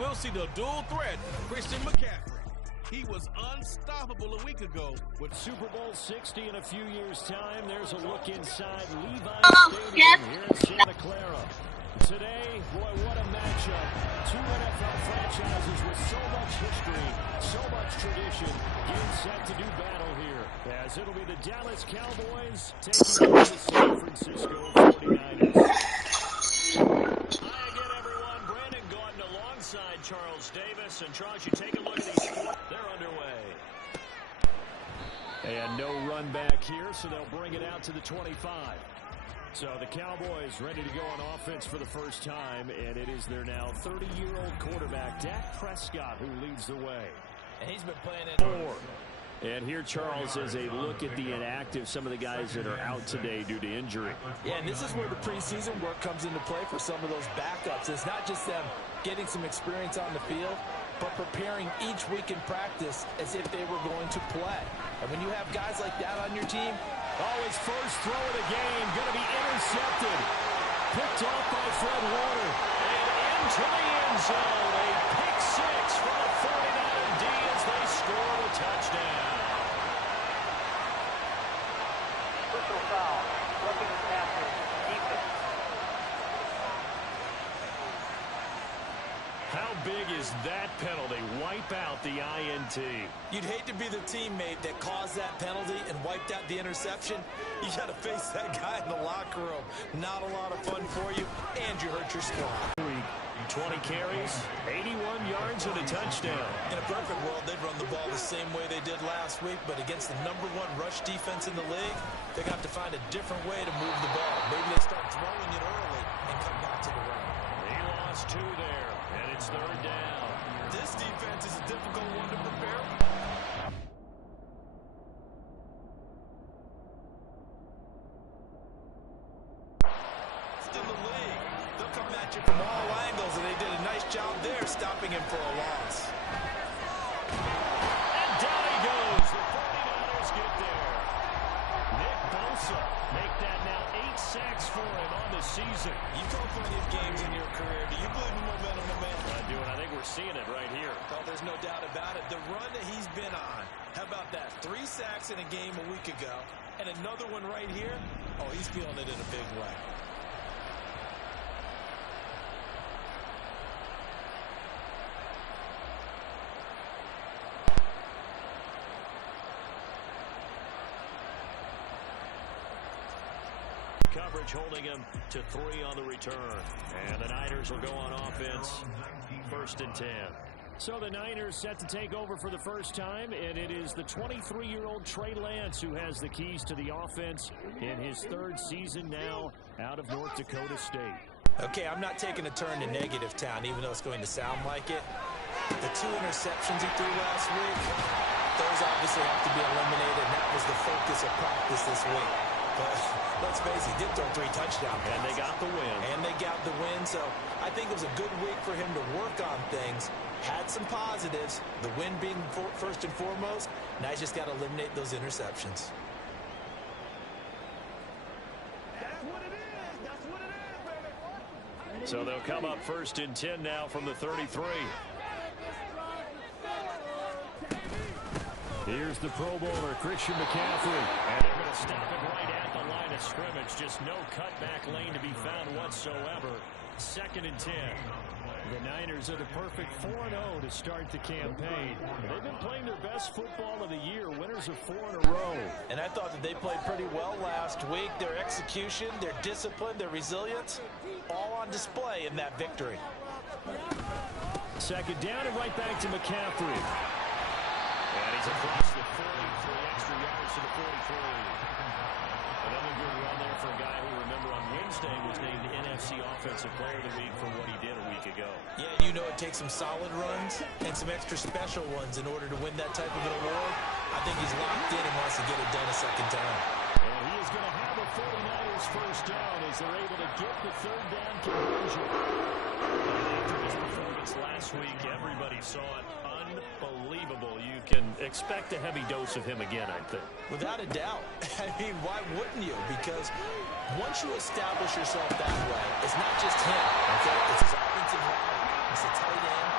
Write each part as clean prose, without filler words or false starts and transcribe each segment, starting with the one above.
we'll see the dual threat, Christian McCaffrey. He was unstoppable a week ago. With Super Bowl 60 in a few years' time, there's a look inside Levi's Stadium here in Santa Clara. Today, boy, what a matchup. Two NFL franchises with so much history, so much tradition, getting set to do battle here. As it'll be the Dallas Cowboys taking on the San Francisco 49ers. Hi again, everyone. Brandon Gordon alongside Charles Davis. And Charles, you take a look at these four. They're underway. And no run back here, so they'll bring it out to the 25. So the Cowboys ready to go on offense for the first time, and it is their now 30-year-old quarterback, Dak Prescott, who leads the way. And he's been playing it. 4. And here, Charles, is a look at the inactive, some of the guys that are out today due to injury. Yeah, and this is where the preseason work comes into play for some of those backups. It's not just them getting some experience on the field, but preparing each week in practice as if they were going to play. And when you have guys like that on your team, his first throw of the game going to be intercepted. Picked off by Fred Warner. And into the end zone. A pick six for the 49er D as they score a touchdown. Personal foul. Roughing the passer. Defense. How big is that penalty? Wipe out the INT. You'd hate to be the teammate that caused that penalty and wiped out the interception. You got to face that guy in the locker room. Not a lot of fun for you, and you hurt your squad. 20 carries, 81 yards, and a touchdown. In a perfect world, they'd run the ball the same way they did last week, but against the #1 rush defense in the league, they got to find a different way to move the ball. Maybe they start throwing it early and come back to the run. He lost 2 there, and it's 3rd down. This defense is a difficult one to prepare. Still the league. They'll come at you from all angles, and they did a nice job there stopping him for a loss. And down he goes. The 49ers get there. Nick Bosa make that now 8 sacks for him on the season. You've called plenty of games in your career. Do you believe in momentum, my man? I do, and I think we're seeing it right here. Well, there's no doubt about it. The run that he's been on. How about that? 3 sacks in a game a week ago, and another one right here. Oh, he's feeling it in a big way. Coverage holding him to 3 on the return. And the Niners will go on offense. 1st and 10. So the Niners set to take over for the first time, and it is the 23-year-old Trey Lance who has the keys to the offense in his 3rd season now out of North Dakota State. Okay, I'm not taking a turn to negative town, even though it's going to sound like it. The 2 interceptions he threw last week, those obviously have to be eliminated, and that was the focus of practice this week. But let's face it, he did throw 3 touchdowns. And they got the win. And they got the win, so I think it was a good week for him to work on things. Had some positives, the win being first and foremost. Now he's just got to eliminate those interceptions. That's what it is. That's what it is, baby. So they'll come up 1st and 10 now from the 33. Here's the Pro Bowler, Christian McCaffrey. And they're going to stop it right at the line of scrimmage. Just no cutback lane to be found whatsoever. 2nd and 10. The Niners are the perfect 4-0 to start the campaign. They've been playing their best football of the year, winners of 4 in a row. And I thought that they played pretty well last week. Their execution, their discipline, their resilience, all on display in that victory. 2nd down and right back to McCaffrey. And he's across the 40 for the extra yards to the 43. Another good run there for a guy who, remember, on Wednesday was named NFC Offensive Player of the Week for what he did a week ago. Yeah, you know it takes some solid runs and some extra special ones in order to win that type of an award. I think he's locked in and wants to get it done a 2nd time. And he is going to have a 49ers 1st down as they're able to get the 3rd down conversion. And after his performance last week, everybody saw it. Unbelievable. You can expect a heavy dose of him again, I think. Without a doubt. I mean, why wouldn't you? Because once you establish yourself that way, it's not just him, okay? It's his offensive line, it's the tight end,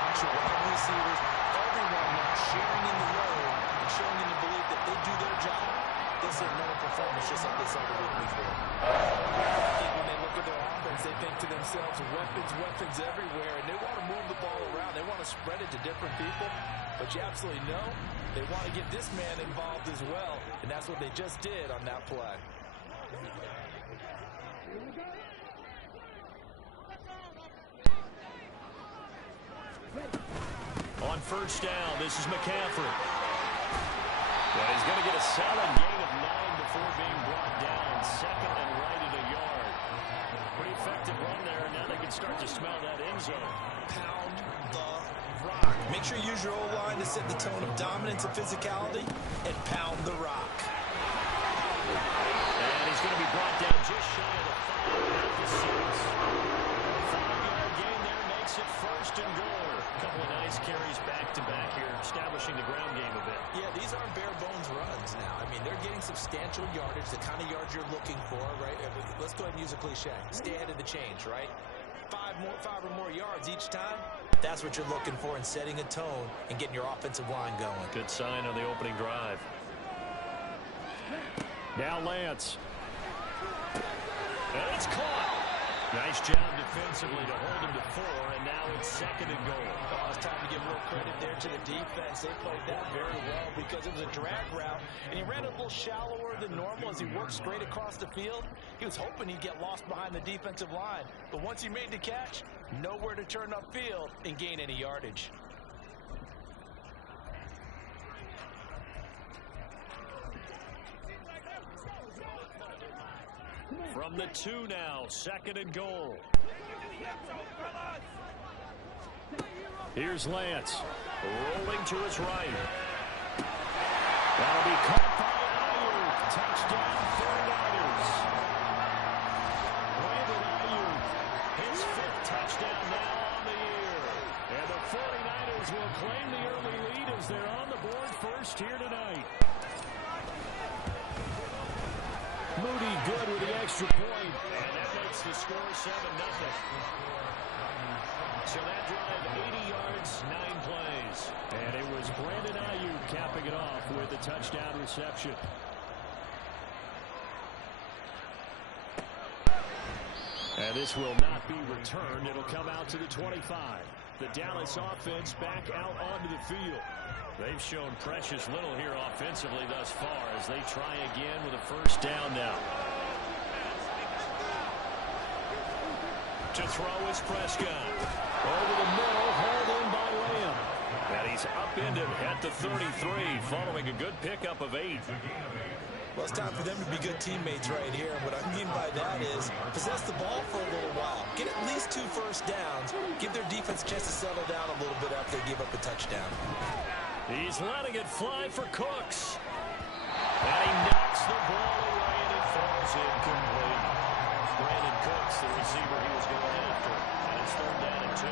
just like they saw the week before. I think when they look at their offense, they think to themselves, weapons everywhere, and they want to move the ball around. They want to spread it to different people, but you absolutely know they want to get this man involved as well, and that's what they just did on that play. On first down, this is McCaffrey. Well, he's going to get a solid gain of 9 before being brought down. Second and right at a yard. Pretty effective run there, and now they can start to smell that end zone. Pound the rock. Make sure you use your O-line to set the tone of dominance and physicality, and pound the rock. And he's going to be brought down just shy of the 5 at the 6. 5-yard gain there makes it first and goal. Couple of nice carries back-to-back here, establishing the ground game a bit. Yeah, these aren't bare-bones runs now. I mean, they're getting substantial yardage, the kind of yards you're looking for, right? Let's go ahead and use a cliche. Stay ahead of the change, right? 5 or more yards each time. That's what you're looking for in setting a tone and getting your offensive line going. Good sign on the opening drive. Now Lance. And it's caught. Nice job defensively to hold him to 4, and now it's second and goal. Oh, it's time to give real credit there to the defense. They played that very well because it was a drag route, and he ran a little shallower than normal as he worked straight across the field. He was hoping he'd get lost behind the defensive line, but once he made the catch, nowhere to turn upfield and gain any yardage. From the 2 now, second and goal. Here's Lance, rolling to his right. That'll be caught by Ayuk. Touchdown, 49ers. Brandon Ayuk, his 5th touchdown now on the year. And the 49ers will claim the early lead as they're on the board first here tonight. Moody good with the extra point, and that makes the score 7-0. So that drive, 80 yards, 9 plays. And it was Brandon Ayuk capping it off with a touchdown reception. And this will not be returned. It'll come out to the 25. The Dallas offense back out onto the field. They've shown precious little here offensively thus far as they try again with a first down now. To throw is Prescott. Over the middle, hauled in by Lamb. And he's upended at the 33 following a good pickup of 8. Well, it's time for them to be good teammates right here. And what I mean by that is possess the ball for a little while. Get at least 2 first downs. Give their defense a chance to settle down a little bit after they give up a touchdown. He's letting it fly for Cooks. And he knocks the ball away and it falls incomplete. Brandon Cooks, the receiver he was going after. And it's 3rd down and 2.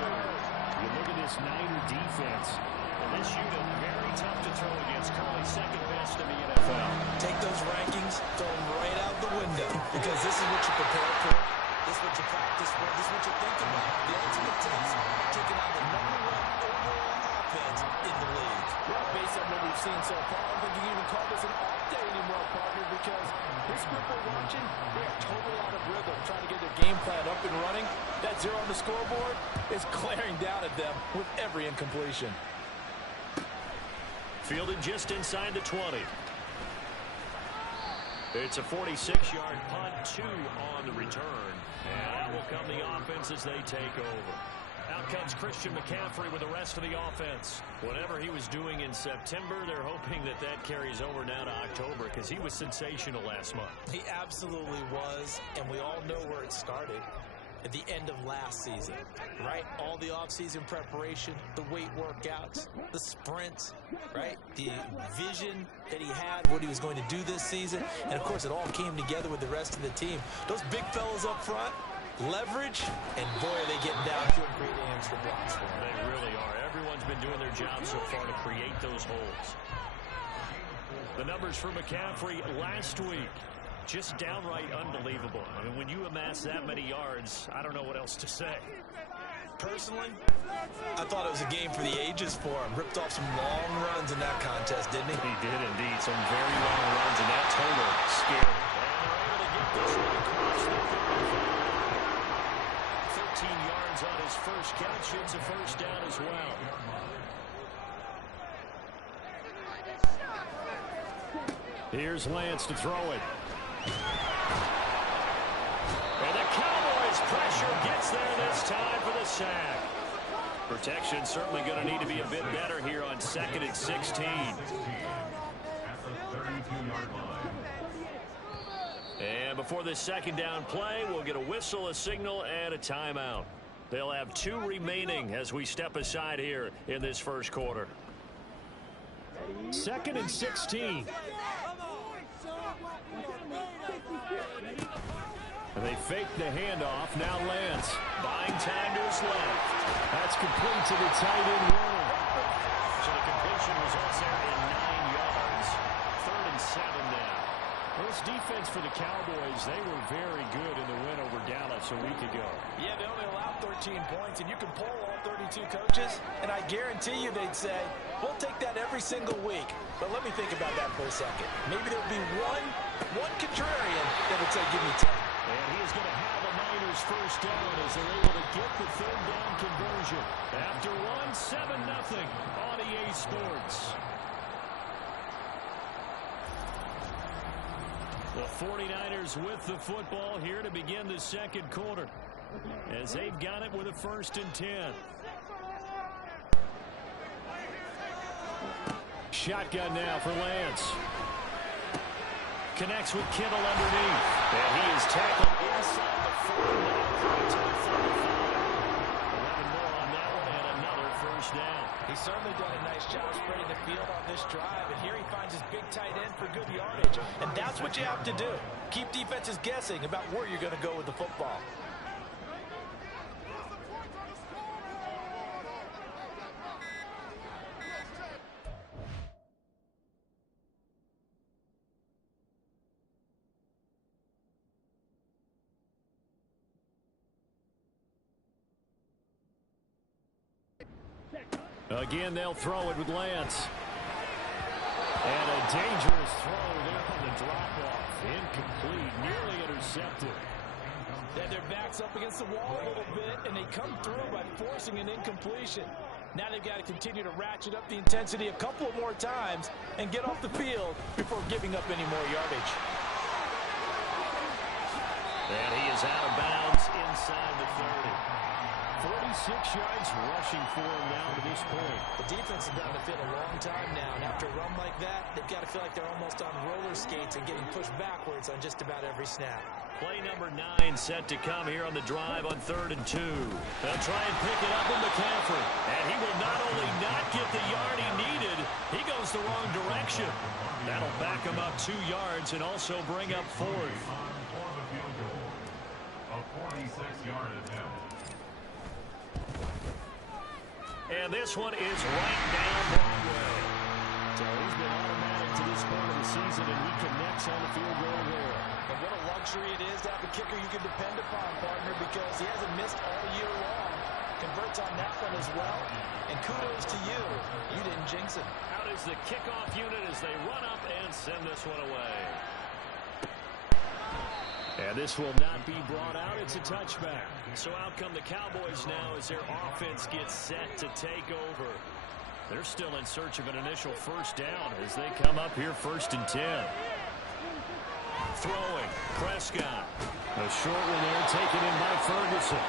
You look at this Niner defense. And this unit, very tough to throw against. Currently 2nd best in the NFL. Take those rankings, throw them right out the window. Because this is what you prepare for. This is what you practice for. This is what you think about. The ultimate test, taking out the #1 overall offense in the league. Well, based on what we've seen so far, I don't think you can even call this an off day anymore, partner, because this group we're watching, they are totally out of rhythm, trying to get their game plan up and running. That 0 on the scoreboard is glaring down at them with every incompletion. Fielded just inside the 20. It's a 46-yard punt, 2 on the return. And that will come the offense as they take over. Out comes Christian McCaffrey with the rest of the offense. Whatever he was doing in September, they're hoping that that carries over now to October because he was sensational last month. He absolutely was, and we all know where it started. At the end of last season, right? All the offseason preparation, the weight workouts, the sprints, right? The vision that he had, what he was going to do this season. And, of course, it all came together with the rest of the team. Those big fellas up front, leverage, and, boy, are they getting down to and creating extra blocks for him. They really are. Everyone's been doing their job so far to create those holes. The numbers for McCaffrey last week. Just downright unbelievable. I mean, when you amass that many yards, I don't know what else to say. Personally, I thought it was a game for the ages for him. Ripped off some long runs in that contest, didn't he? He did indeed. Some very long runs, and that total scared. first catch. It's a first down as well. Here's Lance to throw it. And the Cowboys pressure gets there this time for the sack. Protection certainly going to need to be a bit better here on 2nd and 16. And before this second down play, we'll get a whistle, a signal, and a timeout. They'll have 2 remaining as we step aside here in this first quarter. 2nd and 16. And they fake the handoff. Now Lance buying time to his left. That's complete to the tight end Warner. So the completion results there in 9 yards. 3rd and 7 now. This defense for the Cowboys, they were very good in the win over Dallas a week ago. Yeah, they only allowed 13 points, and you can poll all 32 coaches, and I guarantee you they'd say, we'll take that every single week. But let me think about that for a second. Maybe there would be one contrarian that would say, give me 10. And he is going to have a Niners first down as they're able to get the 3rd down conversion. After 7-0 on EA Sports. The 49ers with the football here to begin the second quarter, as they've got it with a 1st and 10. Shotgun now for Lance. Connects with Kittle underneath. And he is tackled inside the 40 to the 35. 11 more on that one and another first down. He's certainly done a nice job spreading the field on this drive, and here he finds his big tight end for good yardage. And that's what you have to do. Keep defenses guessing about where you're going to go with the football. Again, they'll throw it with Lance. And a dangerous throw there on the drop-off. Incomplete, nearly intercepted. Then their back's up against the wall a little bit, and they come through by forcing an incompletion. Now they've got to continue to ratchet up the intensity a couple of more times and get off the field before giving up any more yardage. And he is out of bounds inside the 30. 46 yards rushing for him now to this point. The defense has been on the field a long time now, and after a run like that, they've got to feel like they're almost on roller skates and getting pushed backwards on just about every snap. Play number 9 set to come here on the drive on 3rd and 2. They'll try and pick it up with McCaffrey. And he will not only not get the yard he needed, he goes the wrong direction. That'll back him up 2 yards and also bring up 4th. A 46-yard attempt. And this one is right down Broadway. So he's been automatic to this point of the season, and he connects on the field goal there. And what a luxury it is to have a kicker you can depend upon, partner, because he hasn't missed all year long. Converts on that one as well. And kudos to you. You didn't jinx it. Out is the kickoff unit as they run up and send this one away. And this will not be brought out. It's a touchback. So out come the Cowboys now as their offense gets set to take over. They're still in search of an initial first down as they come up here 1st and 10. Throwing. Prescott. A short one there taken in by Ferguson.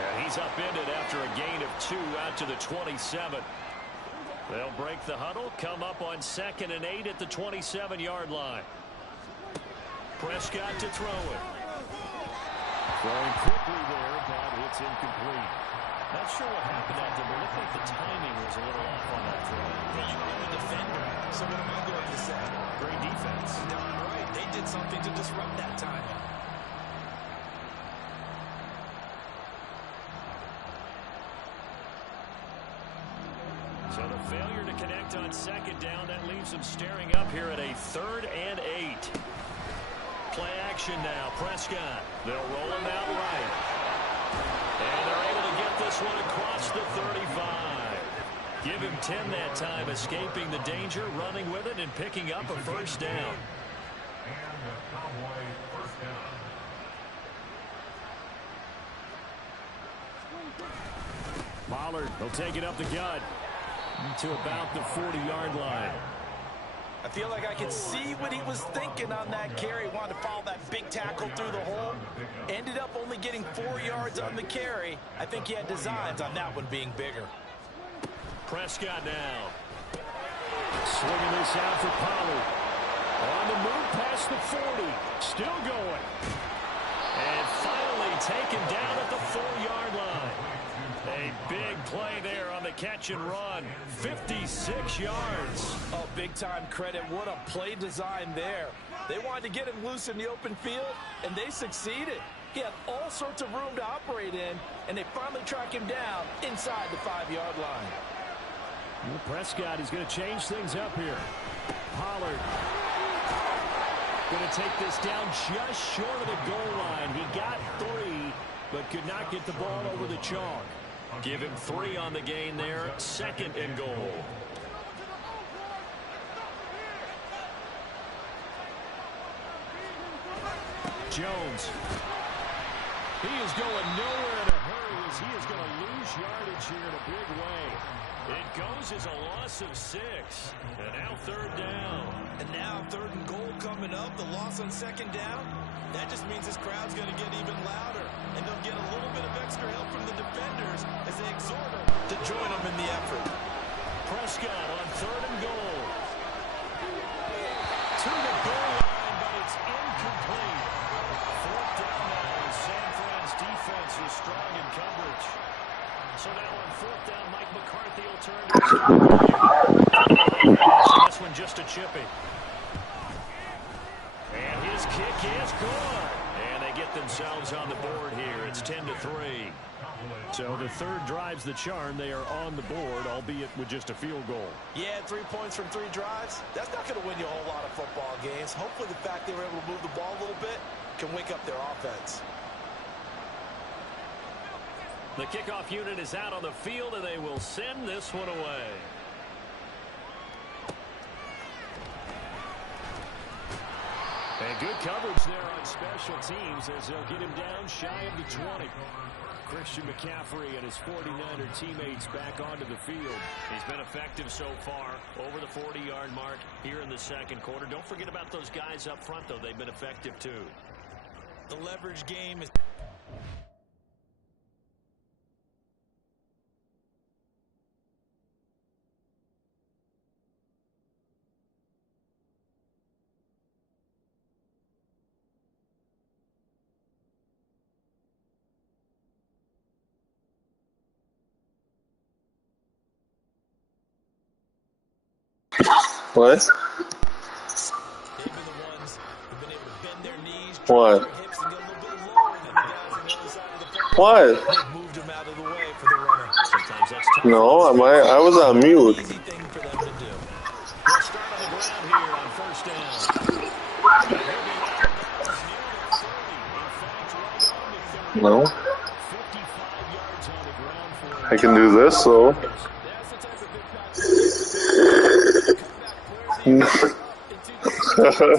And he's upended after a gain of 2 out to the 27. They'll break the huddle, come up on 2nd and 8 at the 27-yard line. Prescott to throw it. Throwing quickly there, but it's incomplete. Not sure what happened out there, but it looked like the timing was a little off on that throw. You are the defender, so what am I going to say? Great defense. Darn right. They did something to disrupt that time. So the failure to connect on 2nd down, that leaves them staring up here at a 3rd and 8. Play action now. Prescott. They'll roll him out right. And they're able to get this one across the 35. Give him 10 that time, escaping the danger, running with it, and picking up a first down. And the Cowboy first down. Pollard will take it up the gut to about the 40-yard line. I feel like I can see what he was thinking on that carry. Wanted to follow that big tackle through the hole. Ended up only getting 4 yards on the carry. I think he had designs on that one being bigger. Prescott now. Swinging this out for Pollard. On the move past the 40. Still going. And finally taken down at the 4-yard line. A big play there on the catch and run. 56 yards. Oh, big-time credit. What a play design there. They wanted to get him loose in the open field, and they succeeded. He had all sorts of room to operate in, and they finally track him down inside the 5-yard line. Well, Prescott is going to change things up here. Pollard going to take this down just short of the goal line. He got 3, but could not get the ball over the chalk. Give him 3 on the gain there. 2nd and goal. Jones. He is going nowhere in a hurry as he is going to lose yardage here in a big way. It goes as a loss of 6. And now 3rd down. And now 3rd and goal coming up. The loss on 2nd down. That just means this crowd's going to get even louder. And they'll get a little bit of extra help from the defenders as they exhort them to join them in the effort. Prescott on 3rd and goal. To the goal line, but it's incomplete. 4th down now, and San Fran's defense is strong in coverage. So now on 4th down, Mike McCarthy will turn to this one just a chippy. And his kick is good. And they get themselves on the board here. It's 10-3. So the 3rd drives the charm. They are on the board, albeit with just a field goal. Yeah, 3 points from 3 drives. That's not going to win you a whole lot of football games. Hopefully the fact they were able to move the ball a little bit can wake up their offense. The kickoff unit is out on the field, and they will send this one away. And good coverage there on special teams as they'll get him down shy of the 20. Christian McCaffrey and his 49er teammates back onto the field. He's been effective so far over the 40-yard mark here in the 2nd quarter. Don't forget about those guys up front, though. They've been effective, too. The leverage game is... What? They've been the ones who've been able to bend their knees, What? their hips, and get a little bit lower than the guys on the other side of the football. What? They've moved them out of the way for the runner. Sometimes that's tough. No, I was on mute. Easy thing for them to do. They'll start on the ground here on 1st down. No. 55 yards on the ground for him. I can do this, so. Despite a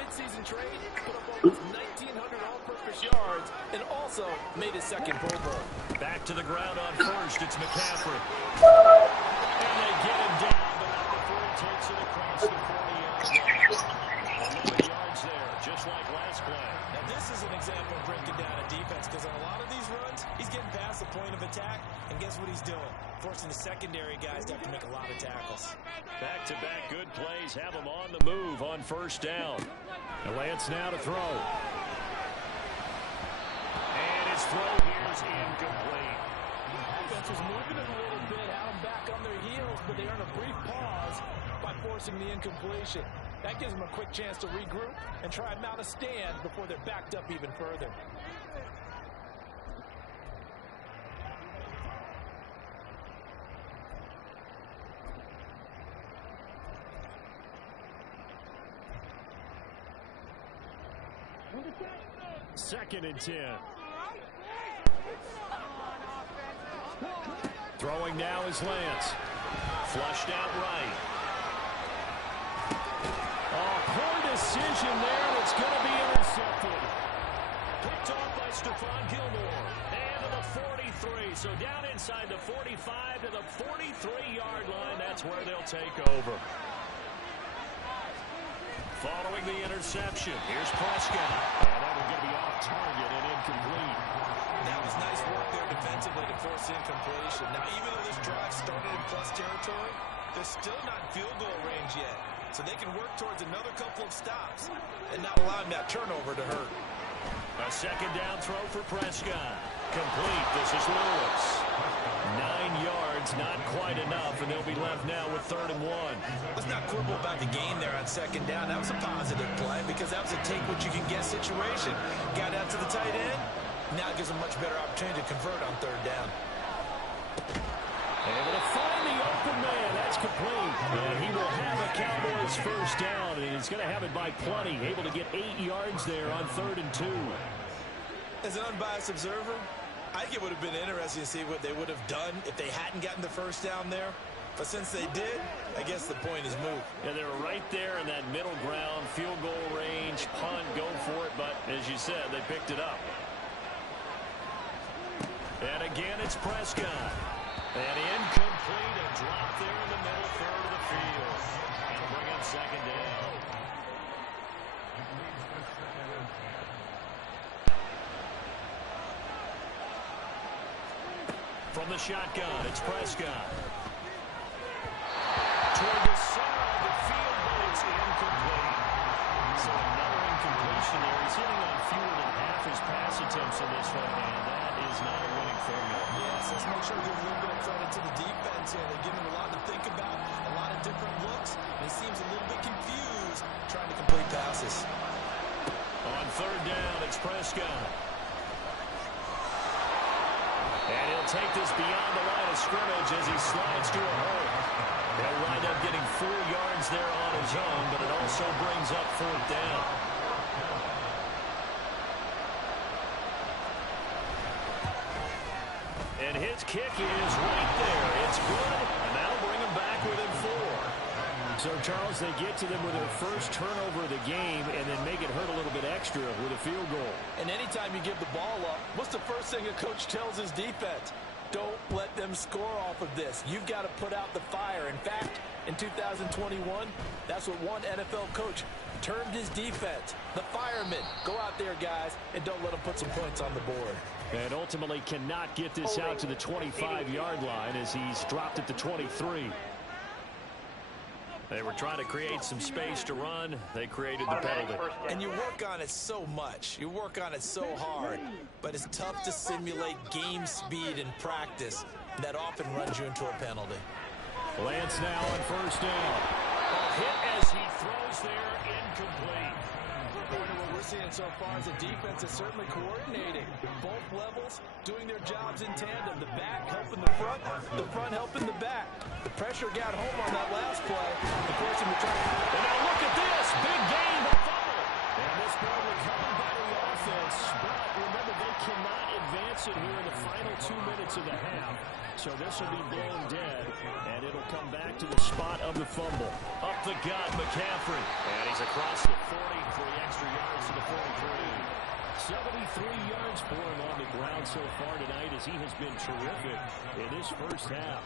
midseason trade, put up almost 1,900 all-purpose yards and also made his 2nd Pro Bowl. Back to the ground on 1st. It's McCaffrey. And they get him down, but not before he takes it across the 40-yard line. 11 yards there, just like last play. Now this is an example of breaking down a defense because on a lot of these runs, he's getting past the point of attack, and guess what he's doing? Forcing the secondary guys to have to make a lot of tackles. Back-to-back good plays have him on the move on 1st down. And Lance now to throw. And his throw here is incomplete. The offense was moving it a little bit, had them back on their heels, but they earn a brief pause by forcing the incompletion. That gives them a quick chance to regroup and try and mount a stand before they're backed up even further. Second and 10. Throwing now is Lance. Flushed out right. Oh, poor decision there, and it's going to be intercepted. Picked off by Stephon Gilmore. And to the the 43. So down inside the 45 to the 43-yard line. That's where they'll take over. Following the interception, here's Prescott. And that was going to be off target and incomplete. That was nice work there defensively to force incompletion. Now, even though this drive started in plus territory, they're still not in field goal range yet. So they can work towards another couple of stops and not allowing that turnover to hurt. A second down throw for Prescott. Complete. This is Lewis. 9 yards, not quite enough, and they'll be left now with 3rd and 1. Let's not quibble about the game there on second down. That was a positive play because that was a take-what-you-can-get situation. Got out to the tight end. Now it gives them a much better opportunity to convert on 3rd down. Able to find the open man. That's complete. And he will have a Cowboys first down, and he's going to have it by plenty. Able to get 8 yards there on 3rd and 2. As an unbiased observer, I think it would have been interesting to see what they would have done if they hadn't gotten the first down there. But since they did, I guess the point is moot. Yeah, they were right there in that middle ground, field goal range, punt, go for it. But as you said, they picked it up. And again, it's Prescott. And incomplete, and dropped there in the middle third of the field. And bring up second down. From the shotgun, it's Prescott. Toward the center of the field, but it's incomplete. So another incompletion there. He's hitting on fewer than half his pass attempts in this one, and that is not a winning formula. Yes, let's make sure we give a little bit of credit to the defense here. They're giving him a lot to think about, a lot of different looks, and he seems a little bit confused trying to complete passes. On 3rd down, it's Prescott. And he'll take this beyond the line of scrimmage as he slides to a hole. He'll wind up getting 4 yards there on his own, but it also brings up 4th down. And his kick is right there. It's good, and that'll bring him back within 4. So, Charles, they get to them with their first turnover of the game and then make it hurt a little bit extra with a field goal. And anytime you give the ball up, what's the first thing a coach tells his defense? Don't let them score off of this. You've got to put out the fire. In fact, in 2021, that's what one NFL coach termed his defense. The firemen. Go out there, guys, and don't let them put some points on the board. And ultimately cannot get this out to the 25-yard line as he's dropped at the 23. They were trying to create some space to run. They created the penalty. And you work on it so much. You work on it so hard. But it's tough to simulate game speed in practice. That often runs you into a penalty. Lance now on 1st down. A hit as he throws there, incomplete. What we're seeing so far is the defense is certainly coordinating. Both levels doing their jobs in tandem. The back helping the front helping the back. The pressure got home on that last play. The person who tried to... And now look at this. Big gain, the fumble. And this ball recovered by the offense. But remember, they cannot advance it here in the final 2 minutes of the half. So this will be blown dead, and it'll come back to the spot of the fumble. Up the gut, McCaffrey. And he's across the 40 for the extra yards to the 43. 73 yards for him on the ground so far tonight as he has been terrific in his first half.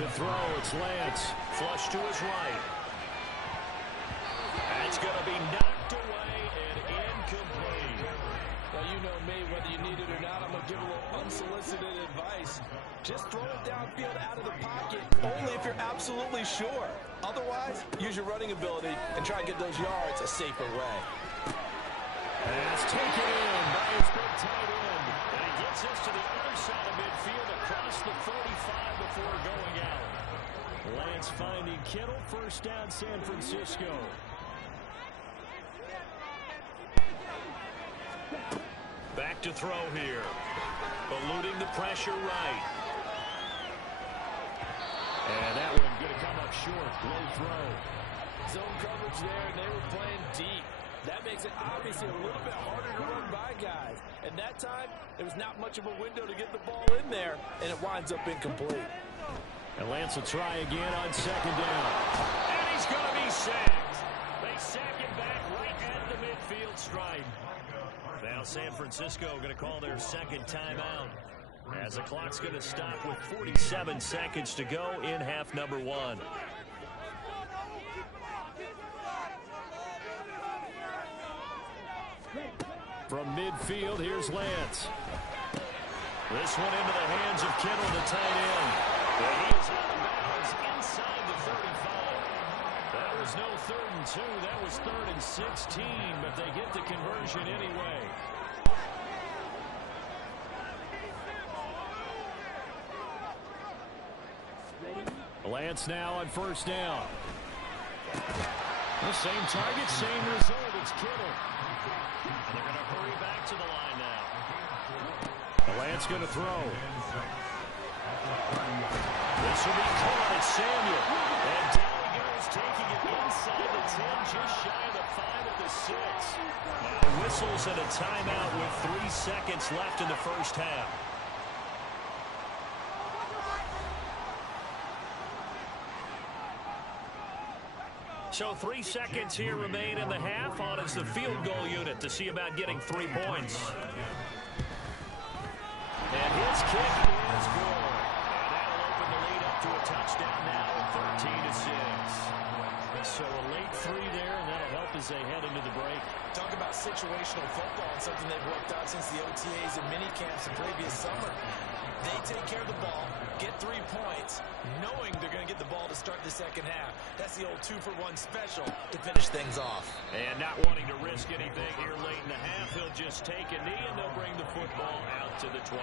To throw, it's Lance. Flush to his right. That's going to be knocked away and incomplete. Well, you know me, whether you need it or not, I'm going to give a little unsolicited advice. Just throw it downfield out of the pocket, only if you're absolutely sure. Otherwise, use your running ability and try and get those yards a safer way. That's taken in by his big tight end. And he gets us to the other side of midfield across the 45 before going out. Lance finding Kittle, first down San Francisco. Back to throw here. Eluding the pressure right. And that one going to come up short. Low throw. Zone coverage there, and they were playing deep. That makes it obviously a little bit harder to run by guys. And that time, there was not much of a window to get the ball in there, and it winds up incomplete. And Lance will try again on second down. And he's going to be sacked. They sack him back right at the midfield stripe. Now San Francisco going to call their second timeout. As the clock's going to stop with 47 seconds to go in half number one. From midfield, here's Lance. This one into the hands of Kittle, the tight end. And he is out of bounds inside the 35. That was no 3rd and 2. That was 3rd and 16, but they get the conversion anyway. Lance now on 1st down. The same target, same result. It's Kittle. And they're going to hurry back to the line now. Lance going to throw. This will be caught. It's Samuel. And down he goes, taking it inside the 10, just shy of the 5 at the 6. Now whistles and a timeout with 3 seconds left in the first half. So 3 seconds here remain in the half. On is the field goal unit to see about getting 3 points. And his kick is good. And that'll open the lead up to a touchdown now at 13-6. So a late 3 there, and that'll help as they head into the break. Talk about situational football and something they've worked out since the OTAs and mini camps the previous summer. They take care of the ball, get 3 points, knowing they're going to get the ball to start the second half. That's the old 2-for-1 special to finish things off. And not wanting to risk anything here late in the half, he'll just take a knee, and they'll bring the football out to the 25.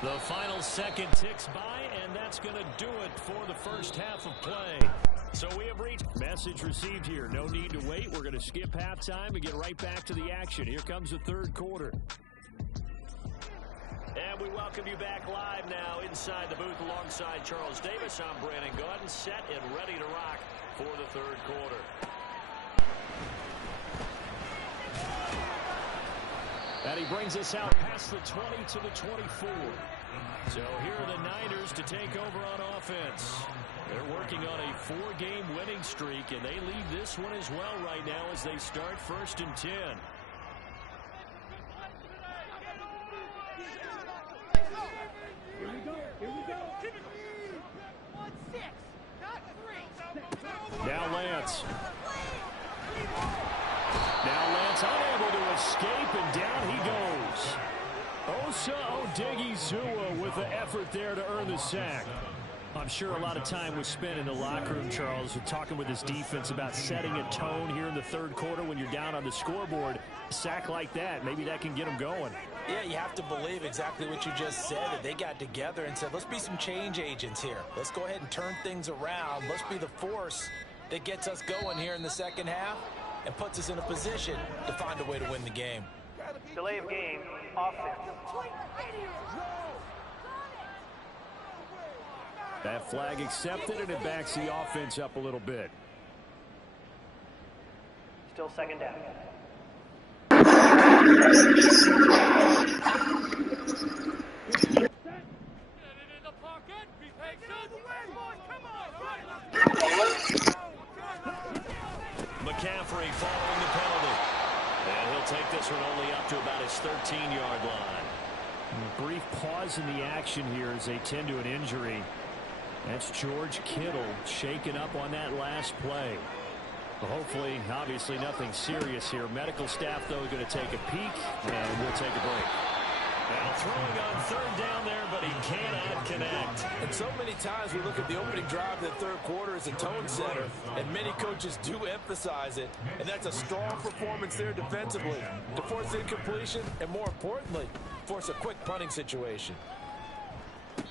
The final second ticks by, and that's going to do it for the first half of play. So we have reached message received here. No need to wait. We're going to skip halftime and get right back to the action. Here comes the 3rd quarter. And we welcome you back live now inside the booth alongside Charles Davis. I'm Brandon Gaudin, set and ready to rock for the 3rd quarter. And he brings us out past the 20 to the 24. So here are the Niners to take over on offense. They're working on a 4-game winning streak, and they lead this one as well right now as they start 1st and 10. Here we go. On 6, not 3. Now Lance. Now Lance unable to escape, and down he goes. Osa Odighizuwa with the effort there to earn the sack. I'm sure a lot of time was spent in the locker room, Charles, talking with his defense about setting a tone here in the 3rd quarter when you're down on the scoreboard. A sack like that, maybe that can get them going. Yeah, you have to believe exactly what you just said, that they got together and said, let's be some change agents here. Let's go ahead and turn things around. Let's be the force that gets us going here in the second half and puts us in a position to find a way to win the game. Delay of game, offense. That flag accepted, and it backs the offense up a little bit. Still 2nd down. McCaffrey following the penalty. And he'll take this one only up to about his 13-yard line. A brief pause in the action here as they tend to an injury. That's George Kittle shaken up on that last play. Well, hopefully, obviously, nothing serious here. Medical staff, though, going to take a peek, and we'll take a break. Now throwing on 3rd down there, but he cannot connect. And so many times we look at the opening drive of the 3rd quarter as a tone setter, and many coaches do emphasize it, and that's a strong performance there defensively to force incompletion and, more importantly, force a quick punting situation.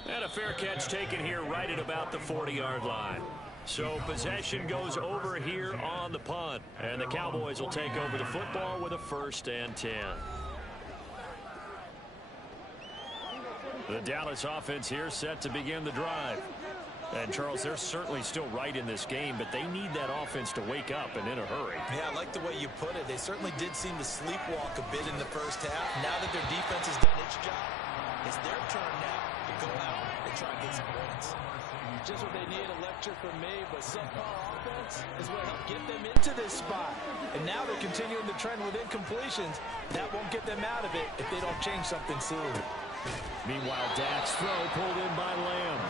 And a fair catch taken here right at about the 40-yard line. So possession goes over here on the punt, and the Cowboys will take over the football with a 1st and 10. The Dallas offense here set to begin the drive. And, Charles, they're certainly still right in this game, but they need that offense to wake up and in a hurry. Yeah, I like the way you put it. They certainly did seem to sleepwalk a bit in the first half. Now that their defense has done its job, it's their turn now to go out and try and get some points. Just what they need, a lecture from me, but subpar offense is what helped get them into this spot. And now they're continuing the trend with incompletions. That won't get them out of it if they don't change something soon. Meanwhile, Dak's throw pulled in by Lamb.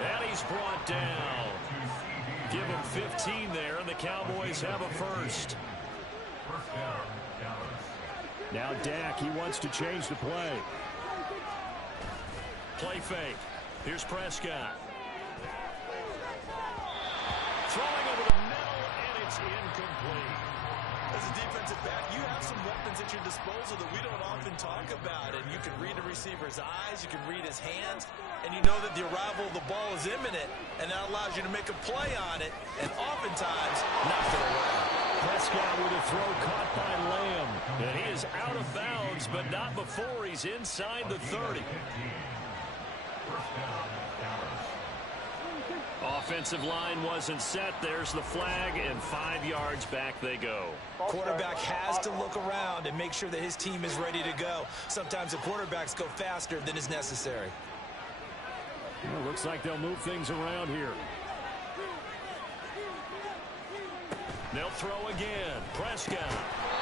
And he's brought down. Give him 15 there, and the Cowboys have a first. Now Dak, he wants to change the play. Play fake. Here's Prescott. Throwing over the middle, and it's incomplete. As a defensive back, you have some weapons at your disposal that we don't often talk about. And you can read a receiver's eyes, you can read his hands, and you know that the arrival of the ball is imminent, and that allows you to make a play on it, and oftentimes knock it away. Prescott with a throw caught by Lamb. And he is out of bounds, but not before he's inside the 30. Offensive line wasn't set. There's the flag, and 5 yards back they go. Quarterback has to look around and make sure that his team is ready to go. Sometimes the quarterbacks go faster than is necessary. Well, looks like they'll move things around here. They'll throw again. Prescott.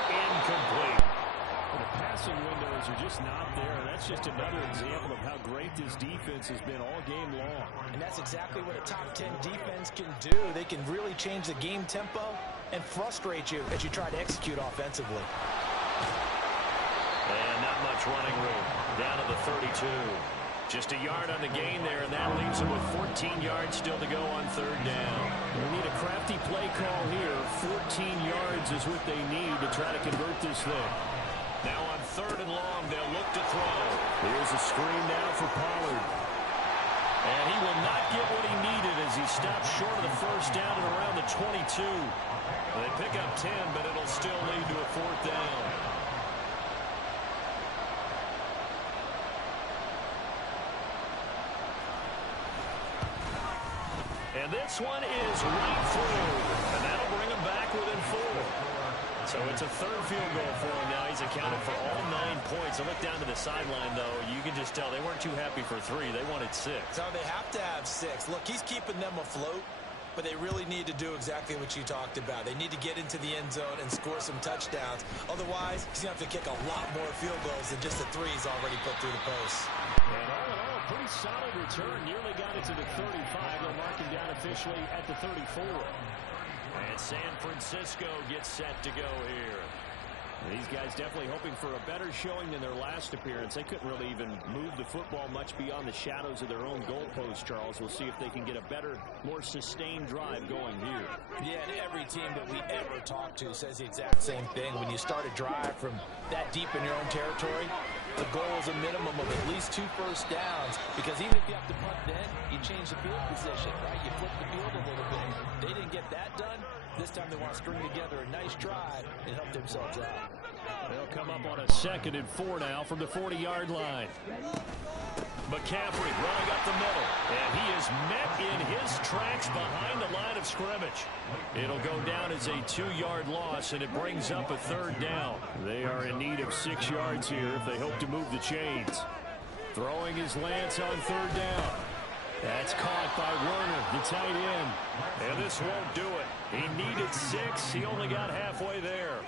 Incomplete. The passing windows are just not there. That's just another example of how great this defense has been all game long. And that's exactly what a top 10 defense can do. They can really change the game tempo and frustrate you as you try to execute offensively. And not much running room. Down to the 32. Just a yard on the gain there, and that leaves them with 14 yards still to go on third down. We need a crafty play call here. 14 yards is what they need to try to convert this thing. Now on third and long, they'll look to throw. Here's a screen now for Pollard. And he will not get what he needed as he stops short of the first down at around the 22. They pick up 10, but it'll still lead to a fourth down. And this one is right through. And that'll bring him back within 4. So it's a third field goal for him now. He's accounted for all 9 points. And look down to the sideline, though. You can just tell they weren't too happy for 3. They wanted 6. So they have to have 6. Look, he's keeping them afloat, but they really need to do exactly what you talked about. They need to get into the end zone and score some touchdowns. Otherwise, he's going to have to kick a lot more field goals than just the 3 he's already put through the post. And all in all, a pretty solid return. Nearly got it to the 35. They'll mark him down officially at the 34. And San Francisco gets set to go here. These guys definitely hoping for a better showing than their last appearance. They couldn't really even move the football much beyond the shadows of their own goalpost, Charles. We'll see if they can get a better, more sustained drive going here. Yeah, and every team that we ever talk to says the exact same thing. When you start a drive from that deep in your own territory, the goal is a minimum of at least 2 first downs, because even if you have to punt then, you change the field position, right? You flip the field a little bit. They didn't get that done. This time they want to string together a nice drive and help themselves out. They'll come up on a 2nd and 4 now from the 40-yard line. McCaffrey running up the middle, and he is met in his tracks behind the line of scrimmage. It'll go down as a 2-yard loss, and it brings up a 3rd down. They are in need of 6 yards here if they hope to move the chains. Throwing his Lance on 3rd down. That's caught by Werner, the tight end. And this won't do it. He needed 6. He only got halfway there.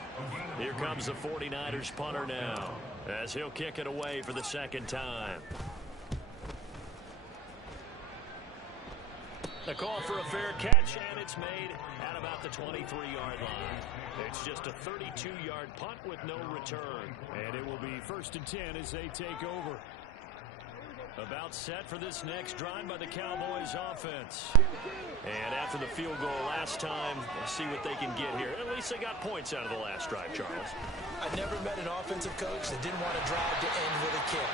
Here comes the 49ers punter now, as he'll kick it away for the 2nd time. The call for a fair catch, and it's made at about the 23-yard line. It's just a 32-yard punt with no return. And it will be 1st and 10 as they take over. About set for this next drive by the Cowboys offense. And after the field goal last time, we'll see what they can get here. At least they got points out of the last drive, Charles. I never met an offensive coach that didn't want to drive to end with a kick.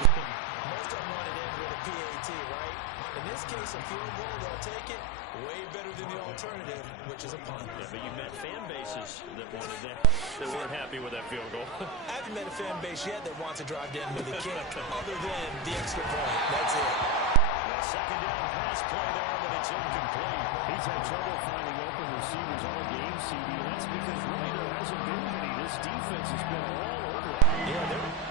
Most of them want to end with a PAT, right? In this case, a field goal, they'll take it. Way better than the alternative, which is a punt. Yeah, but you met fan bases that wanted that, that weren't happy with that field goal. I haven't met a fan base yet that wants to drive down with a kick, other than the extra point. That's it. Well, Second down pass play there, but it's incomplete. He's had trouble finding open receivers all game, CD. That's because really there hasn't been many. This defense has been all over it. Yeah, they're...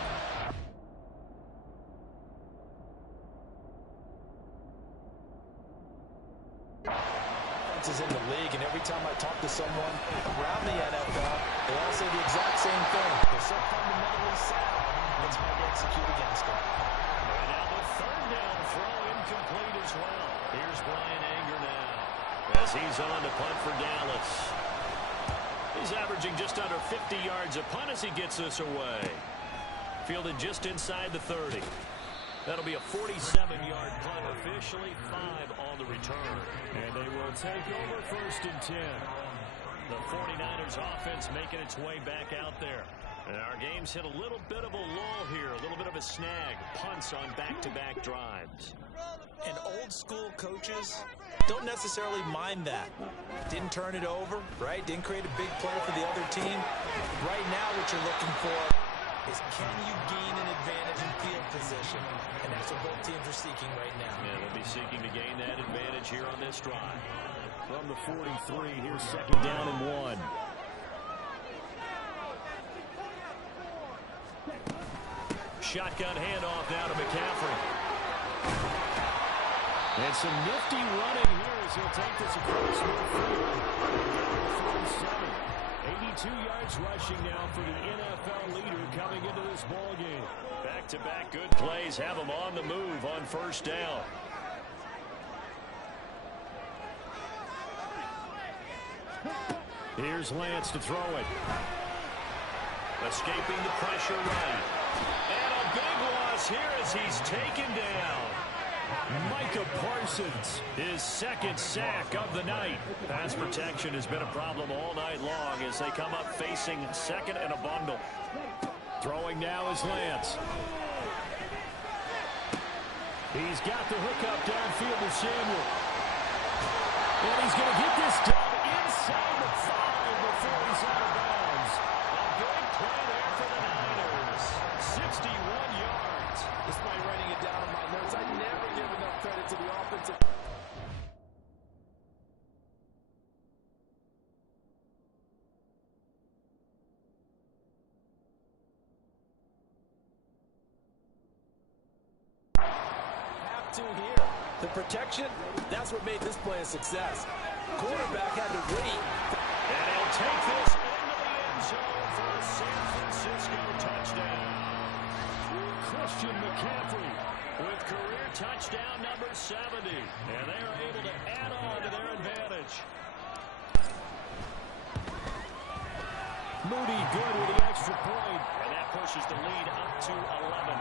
is in the league, and every time I talk to someone around the NFL, they all say the exact same thing. They're so fundamentally sound, it's hard to execute against them. And now the third down throw incomplete as well. Here's Brian Anger now as he's on to punt for Dallas. He's averaging just under 50 yards a punt as he gets this away. Fielded just inside the 30. That'll be a 47-yard punt, officially 5 on the return. And they will take over 1st and 10. The 49ers offense making its way back out there. And our game's hit a little bit of a lull here, a little bit of a snag. Punts on back-to-back drives. And old school coaches don't necessarily mind that. Didn't turn it over, right? Didn't create a big play for the other team. Right now what you're looking for is can you gain an advantage in field position? And that's what both teams are seeking right now. Yeah, they'll be seeking to gain that advantage here on this drive. From the 43, here's 2nd down and 1. Shotgun handoff now to McCaffrey. And some nifty running here as he'll take this across midfield. 82 yards rushing now for the NFL leader coming into this ball game. Back-to-back good plays have him on the move on 1st down. Here's Lance to throw it. Escaping the pressure right. And a big loss here as he's taken down. Micah Parsons, his 2nd sack of the night. Pass protection has been a problem all night long as they come up facing 2nd and a bundle. Throwing now is Lance. He's got the hook up downfield to Samuel. And he's going to get this done inside the 5 before he's out of bounds. A big play there for the Niners. 61 yards. Despite writing it down on my notes, I never give enough credit to the offensive. Have to here. The protection, that's what made this play a success. Quarterback had to wait. And he'll take this into the end zone for a San Francisco touchdown. Christian McCaffrey with career touchdown number 70. And they are able to add on to their advantage. Moody good with the extra point. And that pushes the lead up to 11.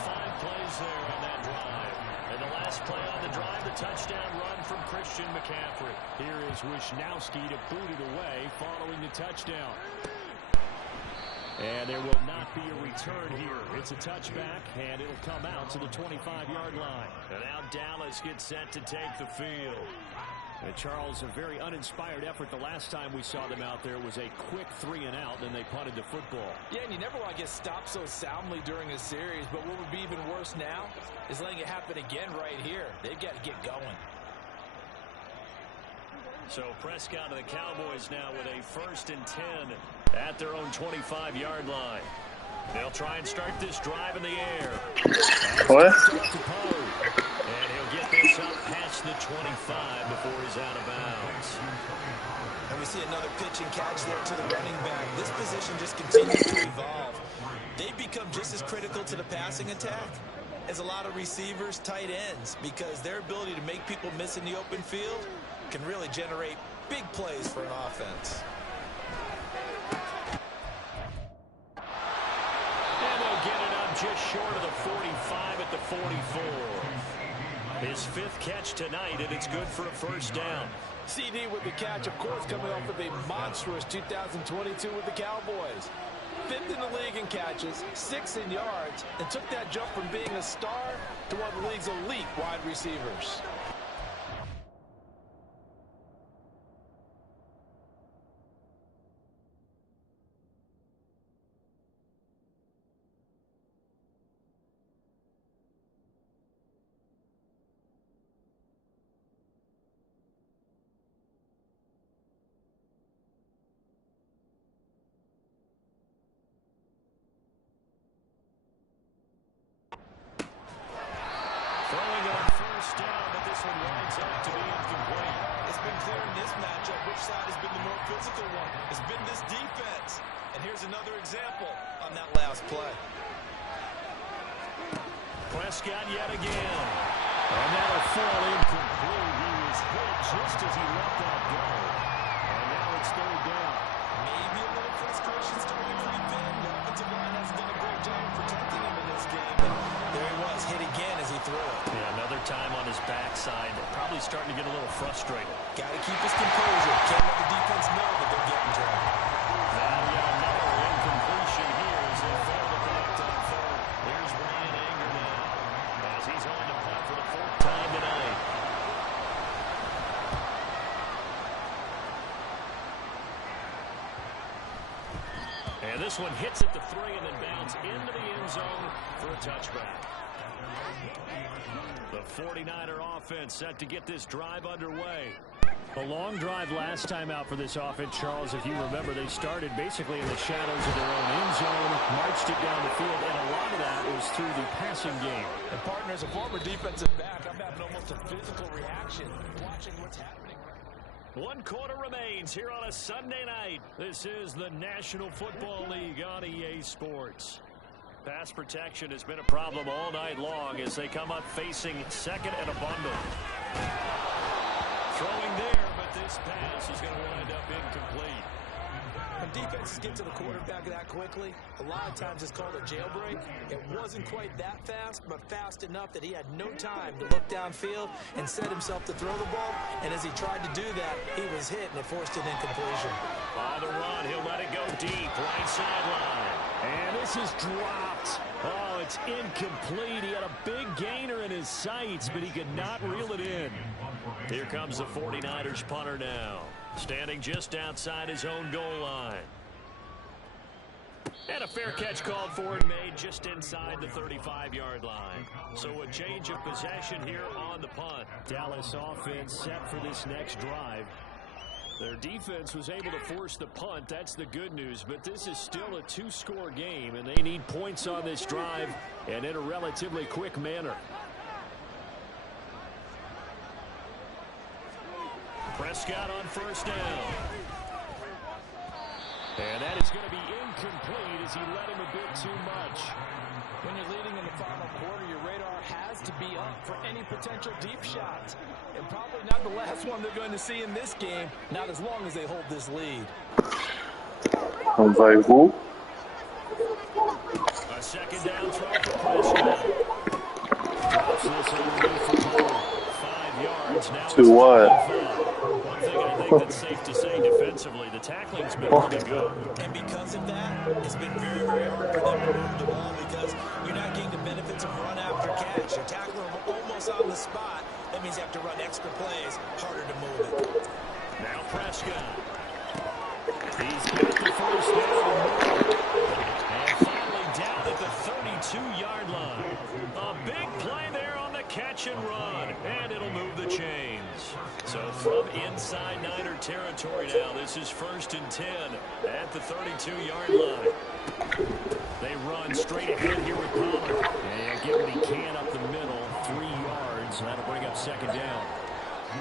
5 plays there on that drive. And the last play on the drive, the touchdown run from Christian McCaffrey. Here is Wisnowski to boot it away following the touchdown. And there will not be a return here. It's a touchback, and it'll come out to the 25-yard line. And now Dallas gets set to take the field. And Charles, a very uninspired effort the last time we saw them out there was a quick 3 and out, then they punted the football. Yeah, and you never want to get stopped so soundly during a series, but what would be even worse now is letting it happen again right here. They've got to get going. So Prescott and the Cowboys now with a 1st and 10 at their own 25-yard line. They'll try and start this drive in the air. What? And he'll get this up past the 25 before he's out of bounds. And we see another pitch and catch there to the running back. This position just continues to evolve. They become just as critical to the passing attack as a lot of receivers, tight ends, because their ability to make people miss in the open field can really generate big plays for an offense. And they'll get it up just short of the 45 at the 44. His 5th catch tonight, and it's good for a 1st down. CD with the catch, of course, coming off of a monstrous 2022 with the Cowboys. 5th in the league in catches, 6th in yards, and took that jump from being a star to one of the league's elite wide receivers. first down, but this one winds up to be incomplete. It's been clear in this matchup which side has been the more physical one. It's been this defense. And here's another example on that last play. Prescott yet again. And that'll fall incomplete. He was hit just as he let that go. And now it's third down. Maybe a little frustration starting to creep in. The offensive line has done a great job protecting him in this game. And there he was, hit again as he threw it. Yeah, another time on his backside. Probably starting to get a little frustrated. Got to keep his composure. Can't let the defense know that they're getting to him. Now yet another incompletion here as they fail to connect on third. There's Brian Anger now as he's on to punt for the fourth time tonight. And this one hits at the 3 and then bounds into the end zone for a touchback. The 49er offense set to get this drive underway. A long drive last time out for this offense, Charles. If you remember, they started basically in the shadows of their own end zone, marched it down the field, and a lot of that was through the passing game. And partner, as a former defensive back, I'm having almost a physical reaction watching what's happening. 1 quarter remains here on a Sunday night. This is the National Football League on EA Sports. Pass protection has been a problem all night long as they come up facing second and a bundle. Throwing there, but this pass is going to wind up incomplete. When defenses get to the quarterback that quickly, a lot of times it's called a jailbreak. It wasn't quite that fast, but fast enough that he had no time to look downfield and set himself to throw the ball. And as he tried to do that, he was hit, and it forced an incompletion. On the run, he'll let it go deep, right sideline. And this is dropped. Oh, it's incomplete. He had a big gainer in his sights, but he could not reel it in. Here comes the 49ers punter now, standing just outside his own goal line. And a fair catch called for and made just inside the 35-yard line. So a change of possession here on the punt. Dallas offense set for this next drive. Their defense was able to force the punt. That's the good news. But this is still a 2-score game, and they need points on this drive and in a relatively quick manner. Prescott on first down. And that is going to be incomplete as he led him a bit too much. When you're leading in the final quarter, your radar has to be up for any potential deep shots. And probably not the last one they're going to see in this game, not as long as they hold this lead. I was like, who? A second down throw for Prescott. Drops this underneath for goal. 5 yards. Now To what? One thing I think that's safe to say defensively, the tackling's been pretty good. And because of that, it's been very, very hard for them to move the ball because you're not getting the benefits of run after catch. You're tackling them almost on the spot. That means you have to run extra plays, harder to move it. Now Prescott. He's got the first down. And finally down at the 32-yard line. A big play there on the catch and run. And it'll move the chains. So from inside Niner territory now, this is 1st and 10 at the 32-yard line. They run straight ahead here with Pollard. And get what he can up the middle, 3 yards. That'll bring up second down.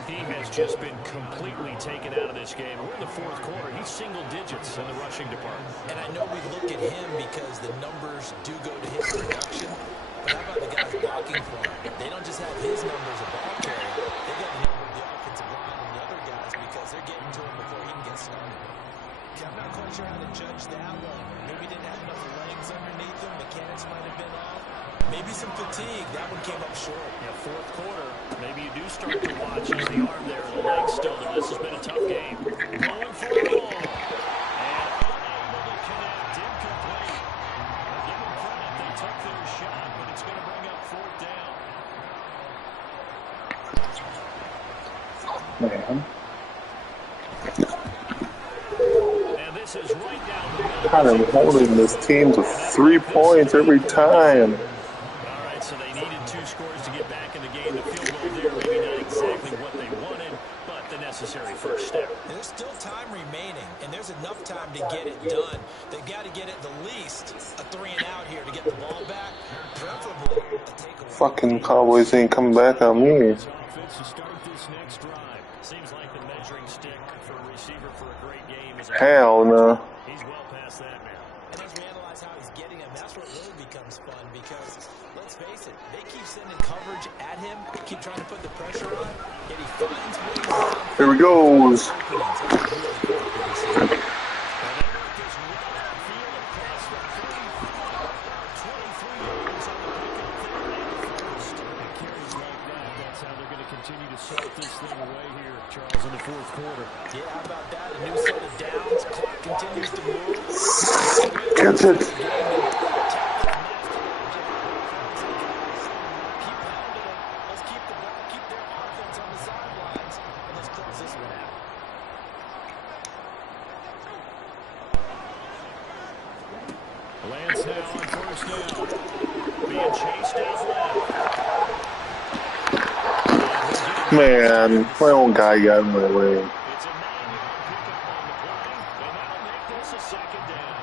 He has just been completely taken out of this game. We're in the 4th quarter. He's single digits in the rushing department. And I know we look at him because the numbers do go to his production. But how about the guys blocking for him? They don't just have his numbers of ball carrier. They got the number of the offensive line and the other guys because they're getting to him before he can get started. I'm not quite sure how to judge that one. Maybe he didn't have enough legs underneath him. Mechanics might have been off. Maybe some fatigue. That one came up short. Yeah, 4th quarter. Maybe you do start to watch as the arm there and the legs still there. This has been a tough game. Going for a ball. And unable to connect. Incomplete. Give them credit. They took their shot, but it's going to bring up 4th down. Man. And this is right down the middle. Kind of holding this team to 3 points every time. All right, so they needed 2 scores to get back in the game. The field goal there, maybe not exactly what they wanted, but the necessary first step. There's still time remaining, and there's enough time to get it done. They've got to get at the least a 3 and out here to get the ball back, preferably Fucking Cowboys ain't coming back on me. Offense to start this next drive. Seems like the measuring stick for a receiver for a great game is Hell no. he's well past that now. And as we analyze how he's getting him, that's where it really becomes fun because, let's face it, they keep sending coverage at him, keep trying to put the pressure on, yet he finds ways. Here he goes. Continue to salt this thing away here, Charles, in the fourth quarter. Yeah, how about that? A new set of downs. Clock continues to move. Gets it. Keep pounding it. Let's keep the ball, keep their offense on the sidelines, and let's close this one out. Lance now on first down. Being chased out left. Man, my own guy got in my way. It's a 9-yard pickup on the play, and that'll make this a second down.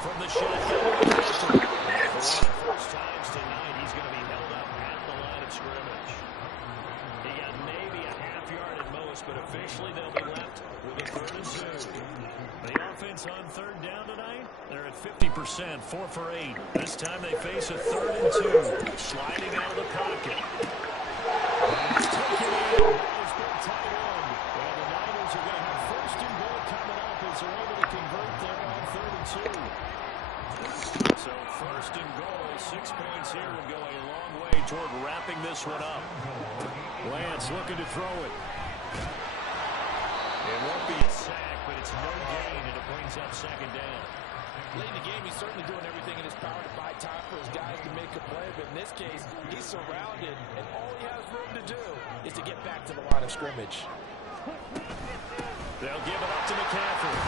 From the shotgun, for one of the first times tonight, he's going to be held up at the line of scrimmage. He got maybe a half yard at most, but officially they'll be left with a 3rd and 2. The offense on 3rd down tonight, they're at 50%, 4 for 8. This time they face a 3rd and 2, sliding out of the pocket. It's taken in. It's been tight end. And the Niners are going to have 1st and goal coming up as they're able to convert there on 3rd and 2. So 1st and goal, 6 points here will go a long way toward wrapping this one up. Lance looking to throw it. It won't be a sack, but it's no gain, and it brings up 2nd down. Late in the game, he's certainly doing everything in his power to buy time for his guys to make a play, but in this case, he's surrounded, and all he has room to do is to get back to the line of scrimmage. They'll give it up to McCaffrey.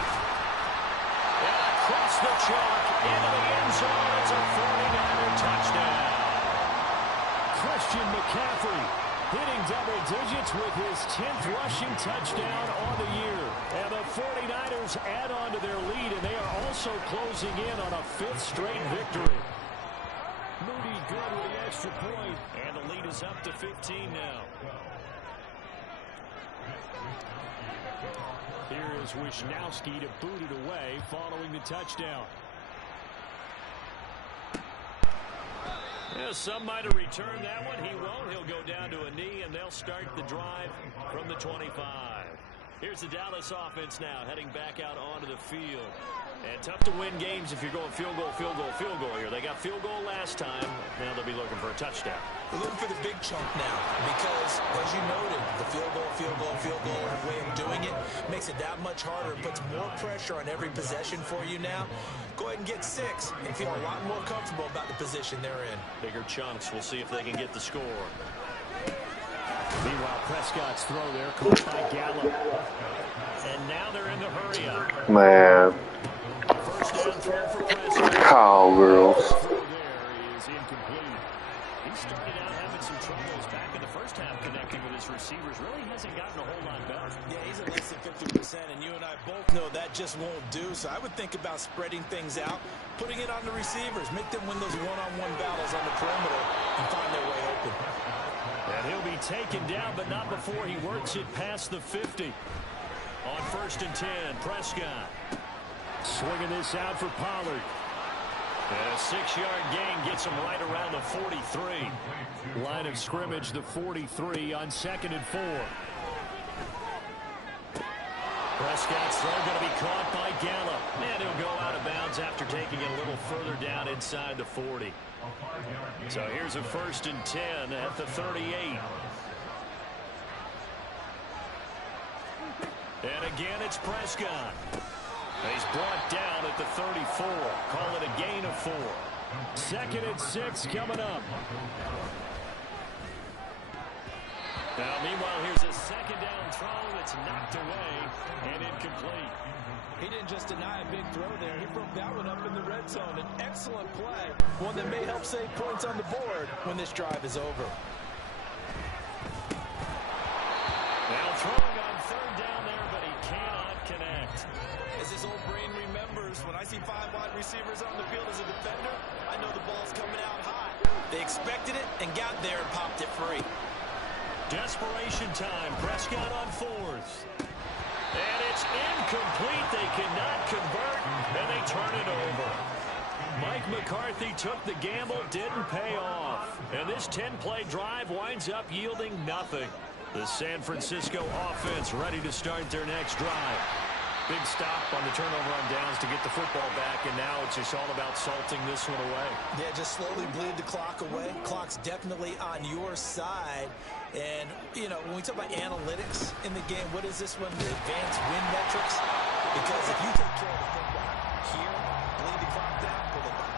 And across the chalk, into the end zone, it's a 49er touchdown. Christian McCaffrey hitting double digits with his 10th rushing touchdown on the year. And the 49ers add on to their lead, and they are also closing in on a 5th straight victory. Moody good with the extra point, and the lead is up to 15 now. Here is Wisnowski to boot it away following the touchdown. Yeah, some might have returned that one. He won't. He'll go down to a knee, and they'll start the drive from the 25. Here's the Dallas offense now heading back out onto the field. And tough to win games if you're going field goal, field goal, field goal here. They got field goal last time. Now they'll be looking for a touchdown. We're looking for the big chunk now because, as you noted, the field goal way of doing it makes it that much harder. It puts more pressure on every possession for you now. Go ahead and get 6 and feel a lot more comfortable about the position they're in. Bigger chunks. We'll see if they can get the score. Meanwhile, Prescott's throw there caught by Gallup. And now they're in the hurry up. Man. First down throw for Prescott. Cowgirls. Throw there is incomplete. He started out having some troubles back in the first half connecting with his receivers. Really hasn't gotten a whole lot better. Yeah, he's at less than 50%, and you and I both know that just won't do. So I would think about spreading things out, putting it on the receivers, make them win those one-on-one battles on the perimeter and find their way open. And he'll be taken down, but not before he works it past the 50. On 1st and 10, Prescott. Swinging this out for Pollard. And a 6-yard gain gets him right around the 43. Line of scrimmage, the 43 on 2nd and 4. Prescott's throw going to be caught by Gallup. And he'll go out of bounds after taking it a little further down inside the 40. So here's a 1st and 10 at the 38. And again, it's Prescott. He's brought down at the 34. Call it a gain of 4. 2nd and 6 coming up. Now, meanwhile, here's a 2nd down throw that's knocked away and incomplete. He didn't just deny a big throw there. He broke that one up in the red zone. An excellent play. One that may help save points on the board when this drive is over. Now throwing on 3rd down there, but he cannot connect. As his old brain remembers, when I see 5 wide receivers on the field as a defender, I know the ball's coming out high. They expected it and got there and popped it free. Desperation time. Prescott on 4th. And it's incomplete. They cannot convert, and they turn it over. Mike McCarthy took the gamble, didn't pay off. And this 10-play drive winds up yielding nothing. The San Francisco offense ready to start their next drive. Big stop on the turnover on downs to get the football back, and now it's just all about salting this one away. Yeah, just slowly bleed the clock away. Clock's definitely on your side. And, you know, when we talk about analytics in the game, what is this one? The advanced win metrics? Because if you take care of the football here, bleed the clock down with about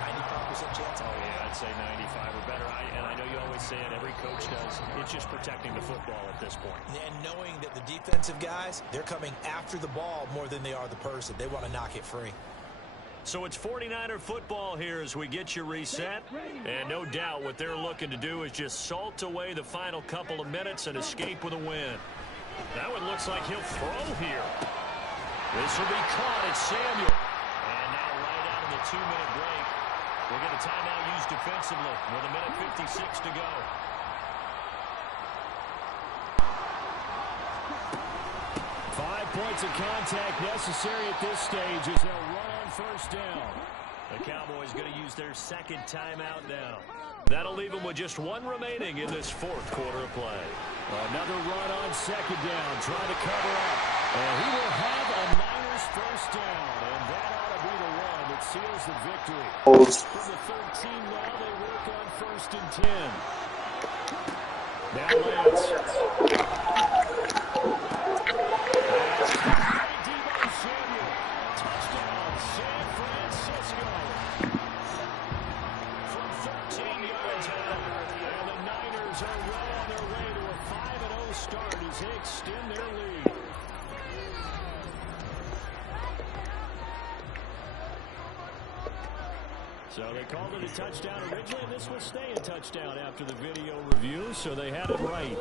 95% chance. Oh, yeah, I'd say 95 or better. And I know you always say it, every coach does. It's just protecting the football at this point. And knowing that the defensive guys, they're coming after the ball more than they are the person. They want to knock it free. So it's 49er football here as we get you reset. And no doubt what they're looking to do is just salt away the final couple of minutes and escape with a win. That one looks like he'll throw here. This will be caught. It's Samuel. And now right out of the 2-minute break, we'll get a timeout used defensively with 1:56 to go. Points of contact necessary at this stage as they'll run on first down. The Cowboys going to use their second timeout now. That'll leave them with just one remaining in this fourth quarter of play. Another run on second down, trying to cover up. And he will have a Niners first down, and that ought to be the one that seals the victory. From the 13 now, they work on 1st and 10. Now Lance. So they called it a touchdown originally, and this will stay a touchdown after the video review, so they had it right.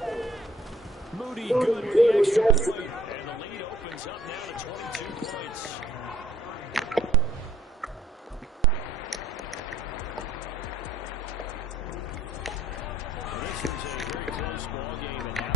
Moody good with the extra point, and the lead opens up now to 22 points.